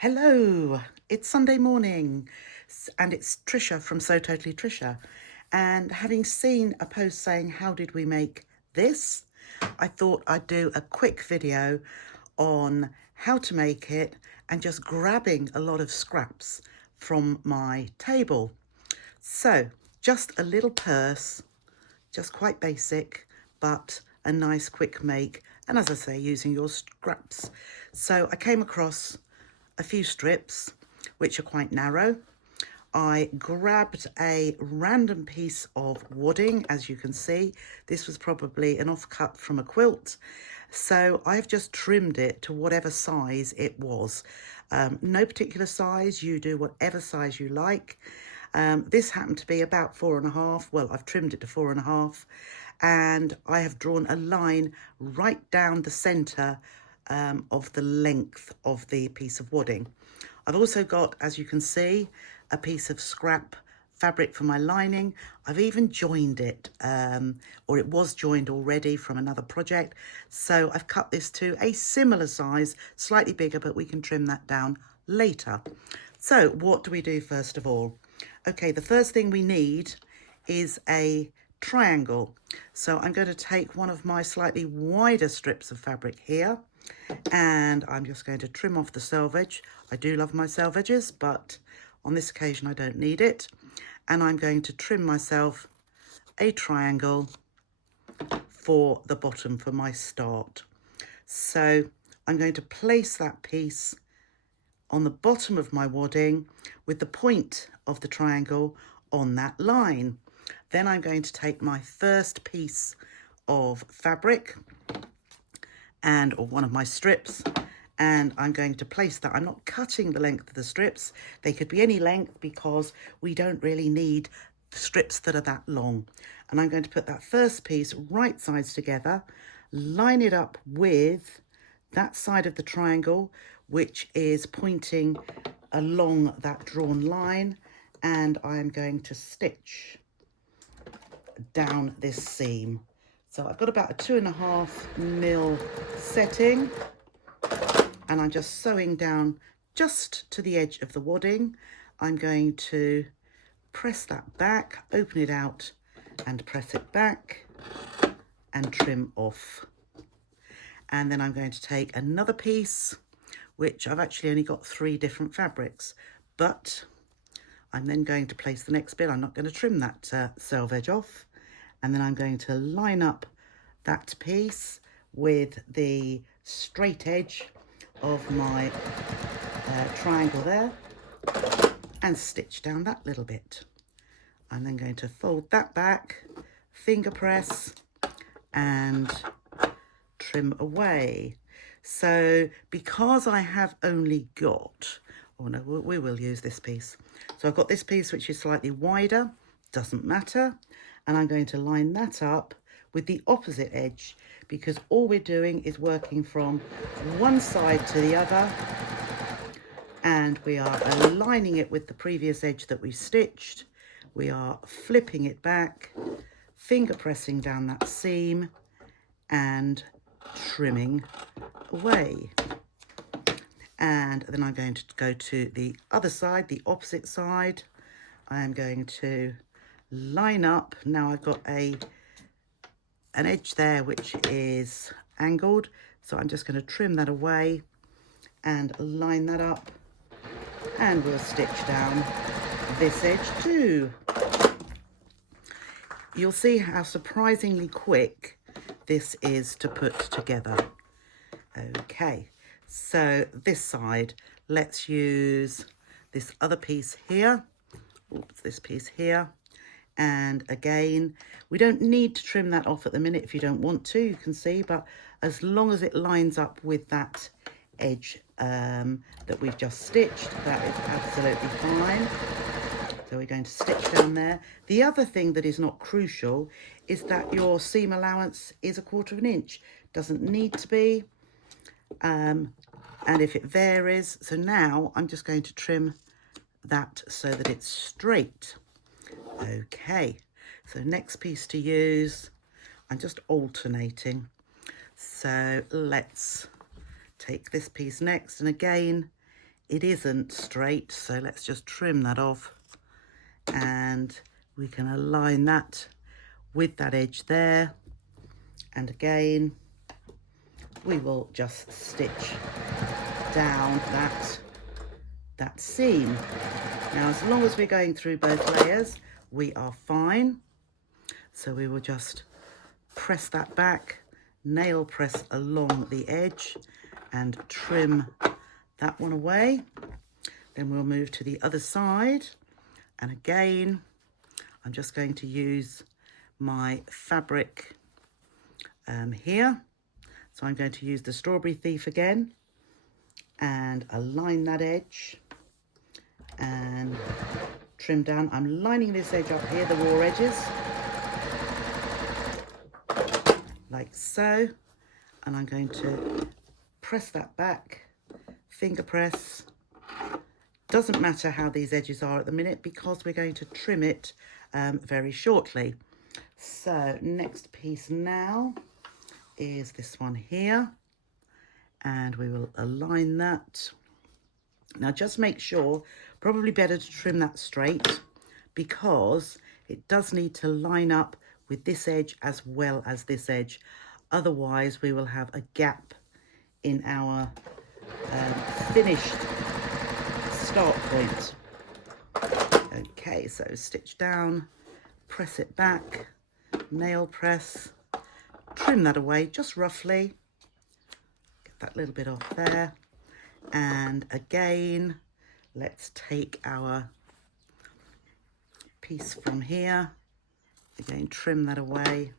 Hello, it's Sunday morning and it's Trisha from So Totally Trisha. And having seen a post saying, how did we make this? I thought I'd do a quick video on how to make it and just grabbing a lot of scraps from my table. So just a little purse, just quite basic, but a nice quick make. And as I say, using your scraps. So I came across a few strips, which are quite narrow. I grabbed a random piece of wadding, as you can see. This was probably an offcut from a quilt. So I've just trimmed it to whatever size it was. No particular size, you do whatever size you like. This happened to be about 4.5. Well, I've trimmed it to 4.5, and I have drawn a line right down the centre of the length of the piece of wadding. I've also got, as you can see, a piece of scrap fabric for my lining. I've even joined it, or it was joined already from another project. So I've cut this to a similar size, slightly bigger, but we can trim that down later. So what do we do first of all? Okay, the first thing we need is a triangle. So I'm going to take one of my slightly wider strips of fabric here, and I'm just going to trim off the selvage. I do love my selvages, but on this occasion I don't need it. And I'm going to trim myself a triangle for the bottom for my start. So I'm going to place that piece on the bottom of my wadding with the point of the triangle on that line. Then I'm going to take my first piece of fabric or one of my strips, and I'm going to place that. I'm not cutting the length of the strips. They could be any length because we don't really need strips that are that long. And I'm going to put that first piece right sides together, line it up with that side of the triangle, which is pointing along that drawn line, and I'm going to stitch down this seam. So I've got about a 2.5mm setting, and I'm just sewing down just to the edge of the wadding. I'm going to press that back, open it out and press it back and trim off. And then I'm going to take another piece, which I've actually only got 3 different fabrics, but I'm then going to place the next bit. I'm not going to trim that selvage off. And then I'm going to line up that piece with the straight edge of my triangle there and stitch down that little bit. I'm then going to fold that back, finger press and trim away. So because I have only got, oh no, we will use this piece. So I've got this piece which is slightly wider, doesn't matter. And I'm going to line that up with the opposite edge, because all we're doing is working from one side to the other, and we are aligning it with the previous edge that we stitched. We are flipping it back, finger pressing down that seam and trimming away. And then I'm going to go to the other side, the opposite side. I am going to line up. Now I've got an edge there which is angled, so I'm just going to trim that away and line that up, and we'll stitch down this edge too. You'll see how surprisingly quick this is to put together. Okay, so this side, let's use this other piece here. Oops, this piece here. And again, we don't need to trim that off at the minute if you don't want to, you can see, but as long as it lines up with that edge that we've just stitched, that is absolutely fine. So we're going to stitch down there. The other thing that is not crucial is that your seam allowance is 1/4 inch. Doesn't need to be. And if it varies, so now I'm just going to trim that so that it's straight. Okay, so next piece to use, I'm just alternating. So let's take this piece next, and again, it isn't straight, so let's just trim that off, and we can align that with that edge there. And again, we will just stitch down that seam. Now, as long as we're going through both layers, we are fine. So we will just press that back, nail press along the edge and trim that one away. Then we'll move to the other side. And again, I'm just going to use my fabric here. So I'm going to use the Strawberry Thief again and align that edge and trim down. I'm lining this edge up here, the raw edges, like so. And I'm going to press that back, finger press. Doesn't matter how these edges are at the minute because we're going to trim it very shortly. So next piece now is this one here, and we will align that. Now just make sure, probably better to trim that straight because it does need to line up with this edge as well as this edge. Otherwise we will have a gap in our finished start point. Okay, so stitch down, press it back, nail press, trim that away just roughly, get that little bit off there. And again, let's take our piece from here, again trim that away,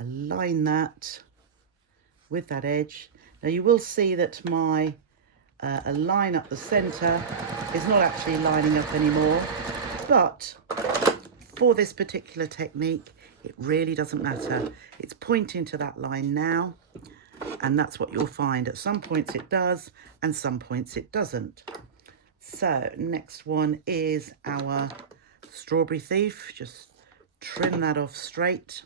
align that with that edge. Now you will see that my line up the center is not actually lining up anymore, but for this particular technique it really doesn't matter. It's pointing to that line now, and that's what you'll find. At some points it does and some points it doesn't. So next one is our Strawberry Thief. Just trim that off straight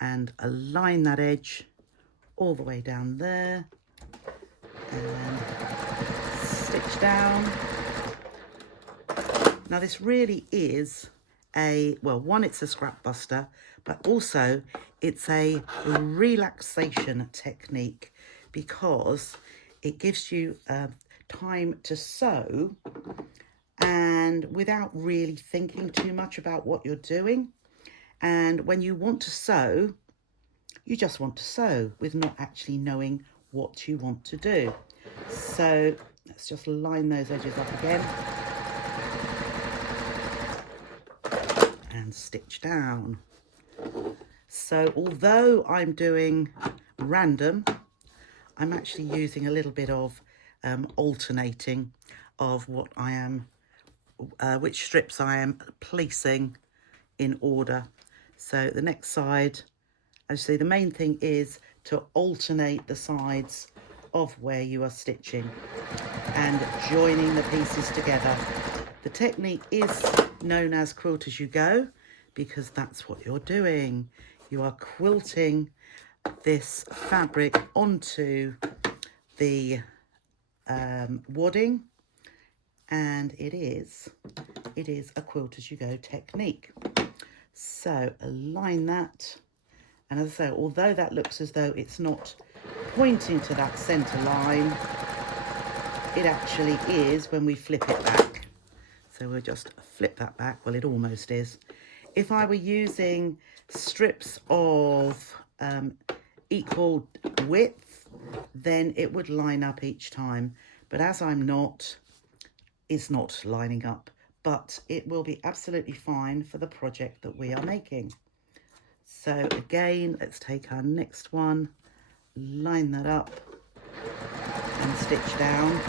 and align that edge all the way down there and stitch down. Now this really is one, it's a scrap buster, but also it's a relaxation technique because it gives you time to sew and without really thinking too much about what you're doing. And when you want to sew, you just want to sew with not actually knowing what you want to do. So let's just line those edges up again and stitch down. So although I'm doing random, I'm actually using a little bit of alternating of what I am, which strips I am placing in order. So the next side, as you see, the main thing is to alternate the sides of where you are stitching and joining the pieces together. The technique is known as quilt as you go because that's what you're doing. You are quilting this fabric onto the wadding, and it is a quilt as you go technique. So align that, and as I say, although that looks as though it's not pointing to that center line, it actually is when we flip it back. So we'll just flip that back. Well, it almost is. If I were using strips of equal width, then it would line up each time. But as I'm not, it's not lining up. But it will be absolutely fine for the project that we are making. So again, let's take our next one, line that up and stitch down.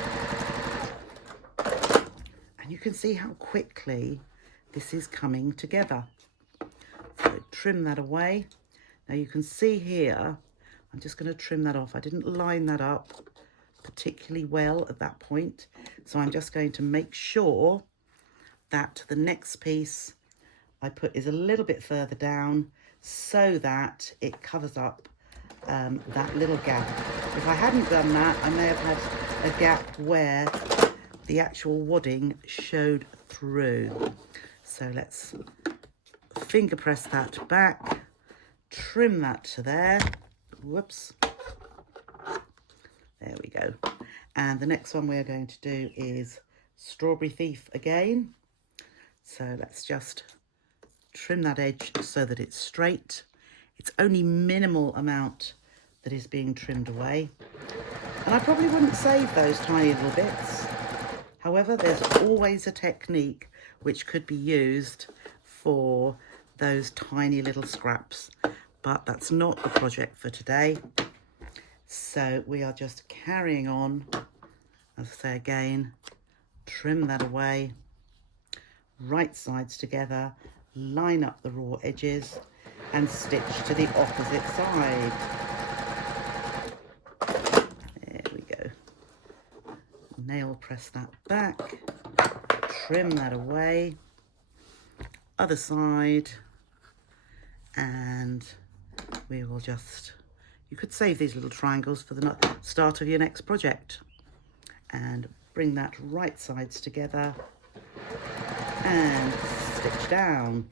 And you can see how quickly this is coming together. So trim that away. Now you can see here, I'm just going to trim that off. I didn't line that up particularly well at that point. So I'm just going to make sure that the next piece I put is a little bit further down so that it covers up that little gap. If I hadn't done that, I may have had a gap where the actual wadding showed through. So let's finger press that back, trim that to there. Whoops. There we go. And the next one we're going to do is Strawberry Thief again. So let's just trim that edge so that it's straight. It's only minimal amount that is being trimmed away. And I probably wouldn't save those tiny little bits. However, there's always a technique which could be used for those tiny little scraps. But that's not the project for today. So we are just carrying on. As I say again, trim that away. Right sides together. Line up the raw edges and stitch to the opposite side. There we go. Nail press that back, trim that away, other side, and we will just, you could save these little triangles for the start of your next project, and bring that right sides together and stitch down.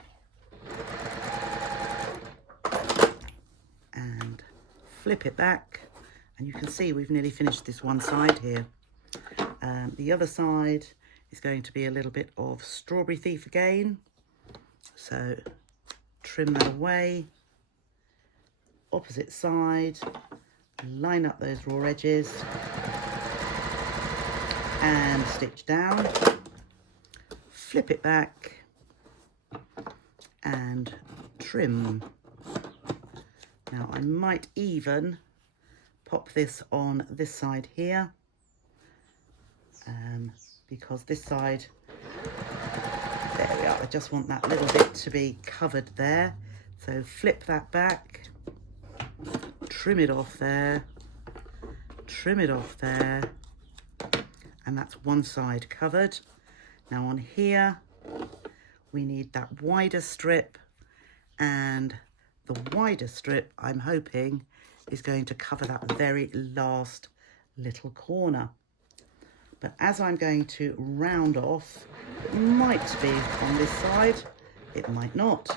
And flip it back, and you can see we've nearly finished this one side here. The other side is going to be a little bit of Strawberry Thief again. So trim that away, opposite side, line up those raw edges and stitch down, flip it back and trim. Now I might even pop this on this side here, because this side, there we are, I just want that little bit to be covered there. So flip that back, trim it off there, trim it off there, and that's one side covered. Now on here, we need that wider strip, and the wider strip, I'm hoping, is going to cover that very last little corner. But as I'm going to round off, it might be on this side, it might not.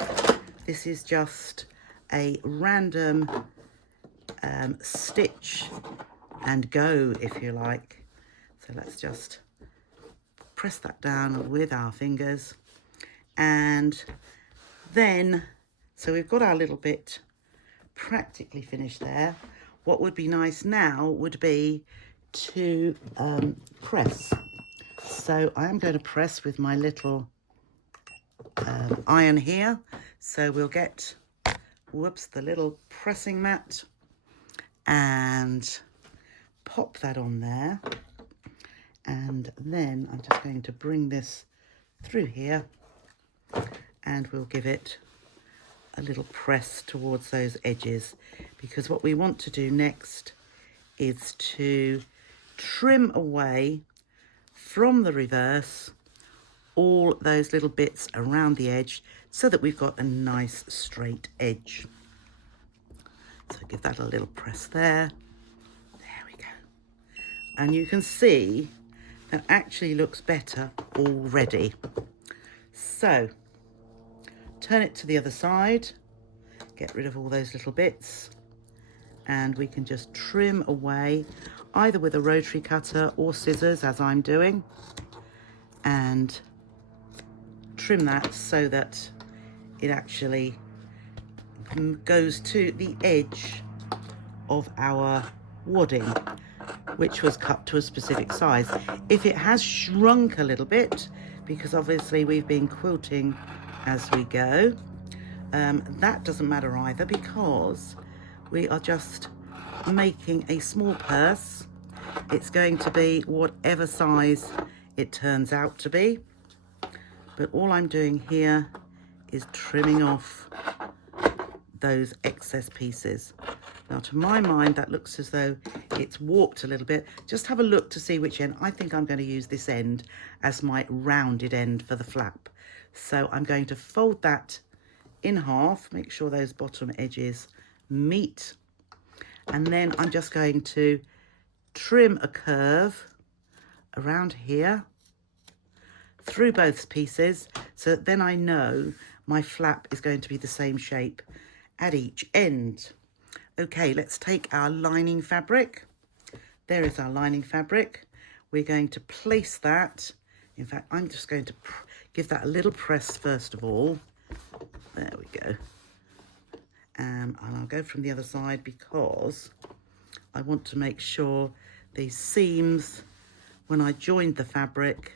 This is just a random stitch and go, if you like. So let's just press that down with our fingers. And then, so we've got our little bit practically finished there. What would be nice now would be to press. So I'm going to press with my little iron here. So we'll get, whoops, the little pressing mat and pop that on there. And then I'm just going to bring this through here and we'll give it a little press towards those edges, because what we want to do next is to trim away from the reverse all those little bits around the edge so that we've got a nice straight edge. So give that a little press there. There we go. And you can see that actually looks better already. So turn it to the other side, get rid of all those little bits, and we can just trim away either with a rotary cutter or scissors, as I'm doing, and trim that so that it actually goes to the edge of our wadding, which was cut to a specific size. If it has shrunk a little bit, because obviously we've been quilting as we go, that doesn't matter either, because we are just making a small purse. It's going to be whatever size it turns out to be, but all I'm doing here is trimming off those excess pieces. Now to my mind that looks as though it's warped a little bit. Just have a look to see which end. I think I'm going to use this end as my rounded end for the flap. So I'm going to fold that in half, make sure those bottom edges meet, and then I'm just going to trim a curve around here through both pieces, so that then I know my flap is going to be the same shape at each end. Okay, let's take our lining fabric. There is our lining fabric. We're going to place that. In fact, I'm just going to give that a little press first of all. There we go. And I'll go from the other side because I want to make sure these seams, when I joined the fabric,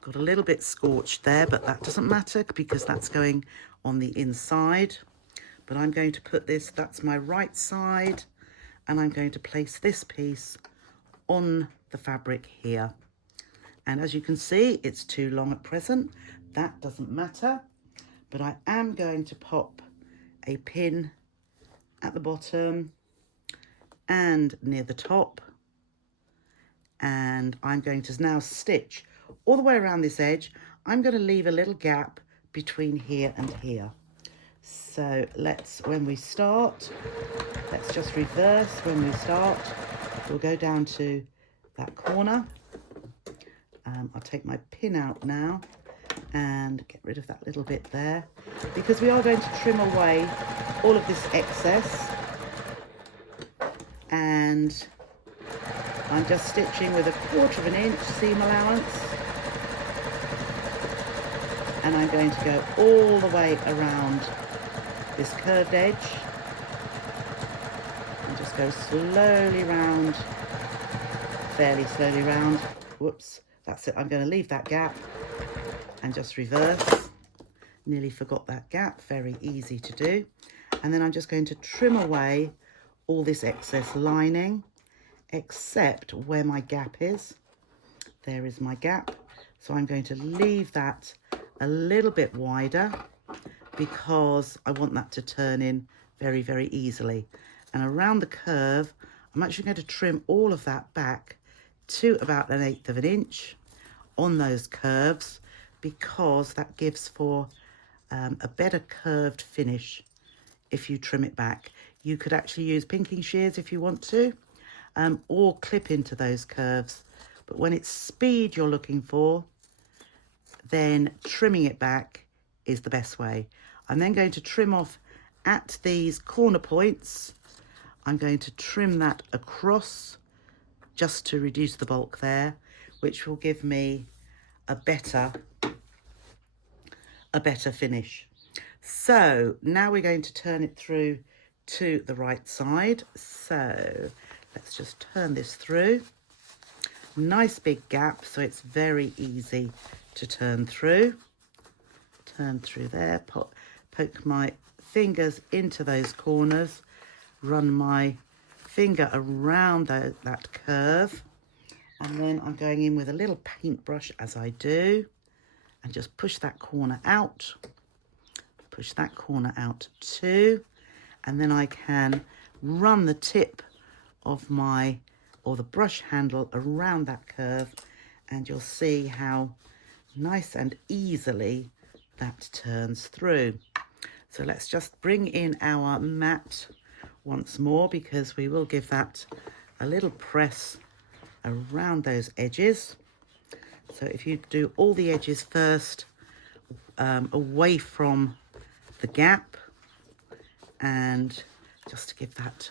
got a little bit scorched there, but that doesn't matter because that's going on the inside. But I'm going to put this, that's my right side, and I'm going to place this piece on the fabric here. And as you can see, it's too long at present. That doesn't matter, but I am going to pop a pin at the bottom and near the top. And I'm going to now stitch all the way around this edge. I'm going to leave a little gap between here and here. So when we start, let's just reverse when we start. We'll go down to that corner. I'll take my pin out now and get rid of that little bit there, because we are going to trim away all of this excess. And I'm just stitching with 1/4 inch seam allowance. And I'm going to go all the way around this curved edge and just go slowly round, fairly slowly round. Whoops, that's it. I'm going to leave that gap and just reverse. Nearly forgot that gap, very easy to do. And then I'm just going to trim away all this excess lining, except where my gap is. There is my gap. So I'm going to leave that a little bit wider because I want that to turn in very, very easily. And around the curve, I'm actually going to trim all of that back to about 1/8 inch on those curves, because that gives for a better curved finish if you trim it back. You could actually use pinking shears if you want to, or clip into those curves. But when it's speed you're looking for, then trimming it back is the best way. I'm then going to trim off at these corner points. I'm going to trim that across just to reduce the bulk there, which will give me a better finish. So now we're going to turn it through to the right side. So let's just turn this through. Nice big gap, so it's very easy to turn through. Turn through there, poke my fingers into those corners, run my finger around that curve, and then I'm going in with a little paintbrush as I do, and just push that corner out, push that corner out too, and then I can run the tip of the brush handle around that curve, and you'll see how nice and easily that turns through. So let's just bring in our mat once more, because we will give that a little press around those edges. So if you do all the edges first, away from the gap, and just to give that,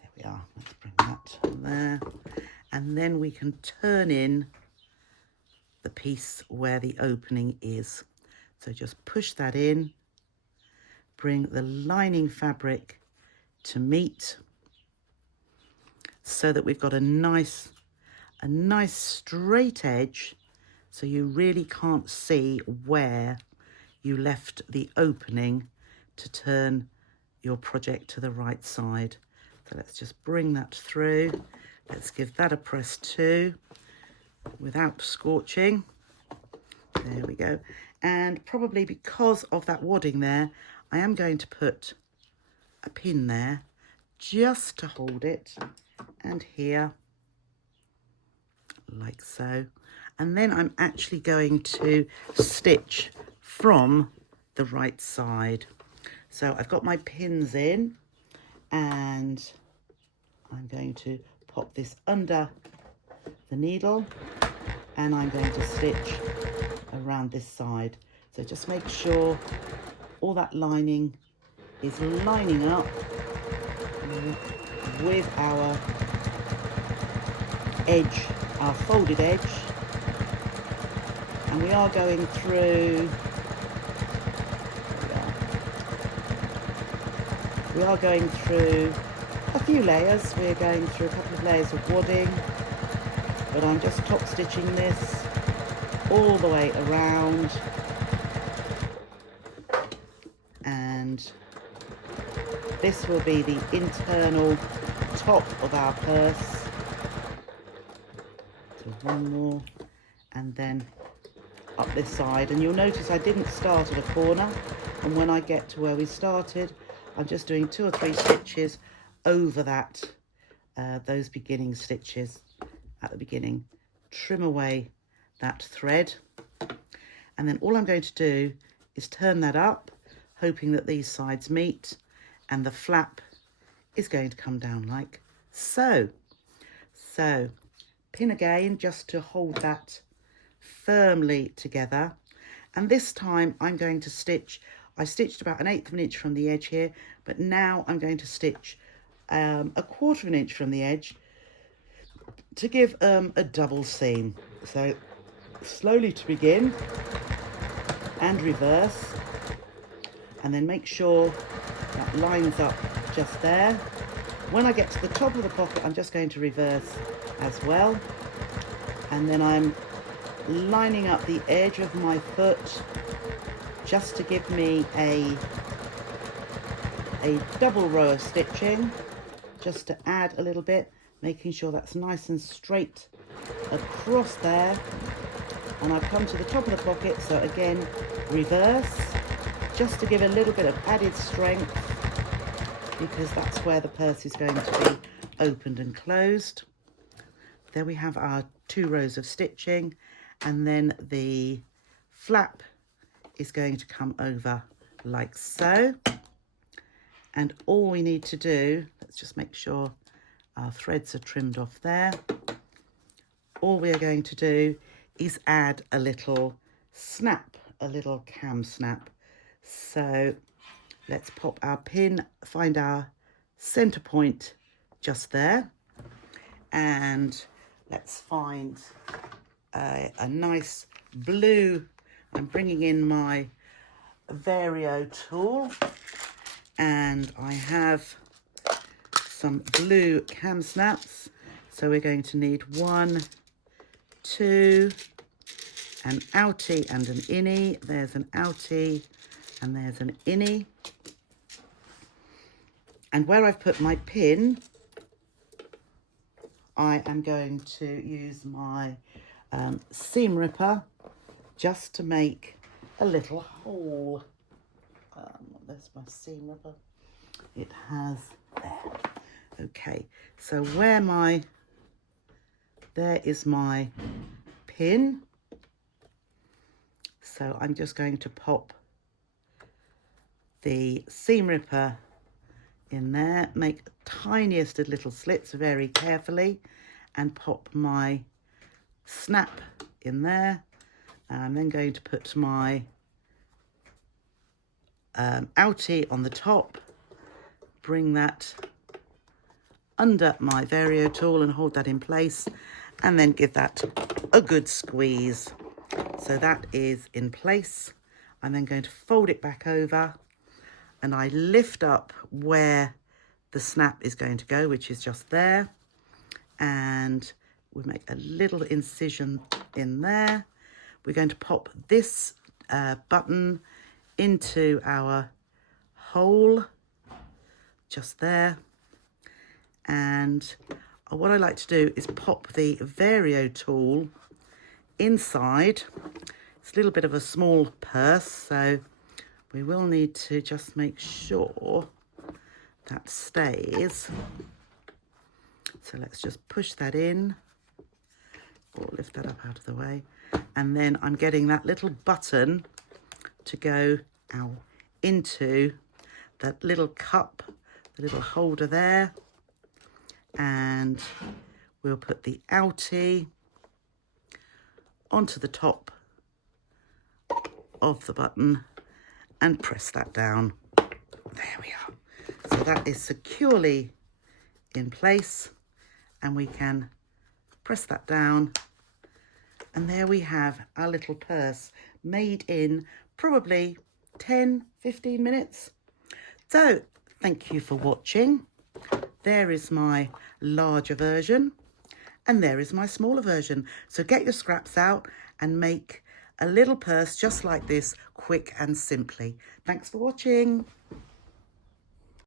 there we are, let's bring that there, and then we can turn in the piece where the opening is. So just push that in, bring the lining fabric to meet, so that we've got a nice straight edge, so you really can't see where you left the opening to turn your project to the right side. So let's just bring that through. Let's give that a press too, without scorching. There we go. And probably because of that wadding there, I am going to put a pin there just to hold it, and here, like so. And then I'm actually going to stitch from the right side. So I've got my pins in, and I'm going to pop this under the needle, and I'm going to stitch around this side. So just make sure all that lining is lining up with our edge, our folded edge, and we are going through a few layers. We're going through a couple of layers of wadding, but I'm just top stitching this all the way around, and this will be the internal top of our purse. So one more, and then up this side, and you'll notice I didn't start at a corner, and when I get to where we started, I'm just doing 2 or 3 stitches over that, those beginning stitches at the beginning. Trim away that thread, and then all I'm going to do is turn that up, hoping that these sides meet, and the flap is going to come down like so. So pin again just to hold that firmly together, and this time I'm going to stitch, I stitched about 1/8 of an inch from the edge here, but now I'm going to stitch 1/4 of an inch from the edge to give a double seam. So slowly to begin, and reverse, and then make sure that lines up just there. When I get to the top of the pocket, I'm just going to reverse as well, and then I'm lining up the edge of my foot just to give me a double row of stitching, just to add a little bit, making sure that's nice and straight across there. And I've come to the top of the pocket, so again reverse, just to give a little bit of added strength, because that's where the purse is going to be opened and closed. There we have our 2 rows of stitching, and then the flap is going to come over like so. And all we need to do, let's just make sure our threads are trimmed off there. All we are going to do is add a little snap, a little cam snap. So let's pop our pin, find our center point just there, and let's find a nice blue. I'm bringing in my Vario tool, and I have some blue cam snaps. So we're going to need 1, 2, an outie and an innie. There's an outie and there's an innie. And where I've put my pin, I am going to use my seam ripper just to make a little hole. There's my seam ripper. It has there. Okay, so there is my pin. So I'm just going to pop the seam ripper in there, make the tiniest of little slits very carefully, and pop my snap in there. I'm then going to put my outie on the top, bring that under my Vario tool and hold that in place, and then give that a good squeeze. So that is in place. I'm then going to fold it back over, and I lift up where the snap is going to go, which is just there, and we make a little incision in there. We're going to pop this button into our hole just there, and what I like to do is pop the Vario tool inside. It's a little bit of a small purse, so we will need to just make sure that stays. So let's just push that in, or lift that up out of the way, and then I'm getting that little button to go out into that little cup, the little holder there, and we'll put the outie onto the top of the button and press that down. There we are. So that is securely in place, and we can press that down, and there we have our little purse made in probably 10-15 minutes. So thank you for watching. There is my larger version and there is my smaller version. So get your scraps out and make a little purse just like this, quick and simply. Thanks for watching.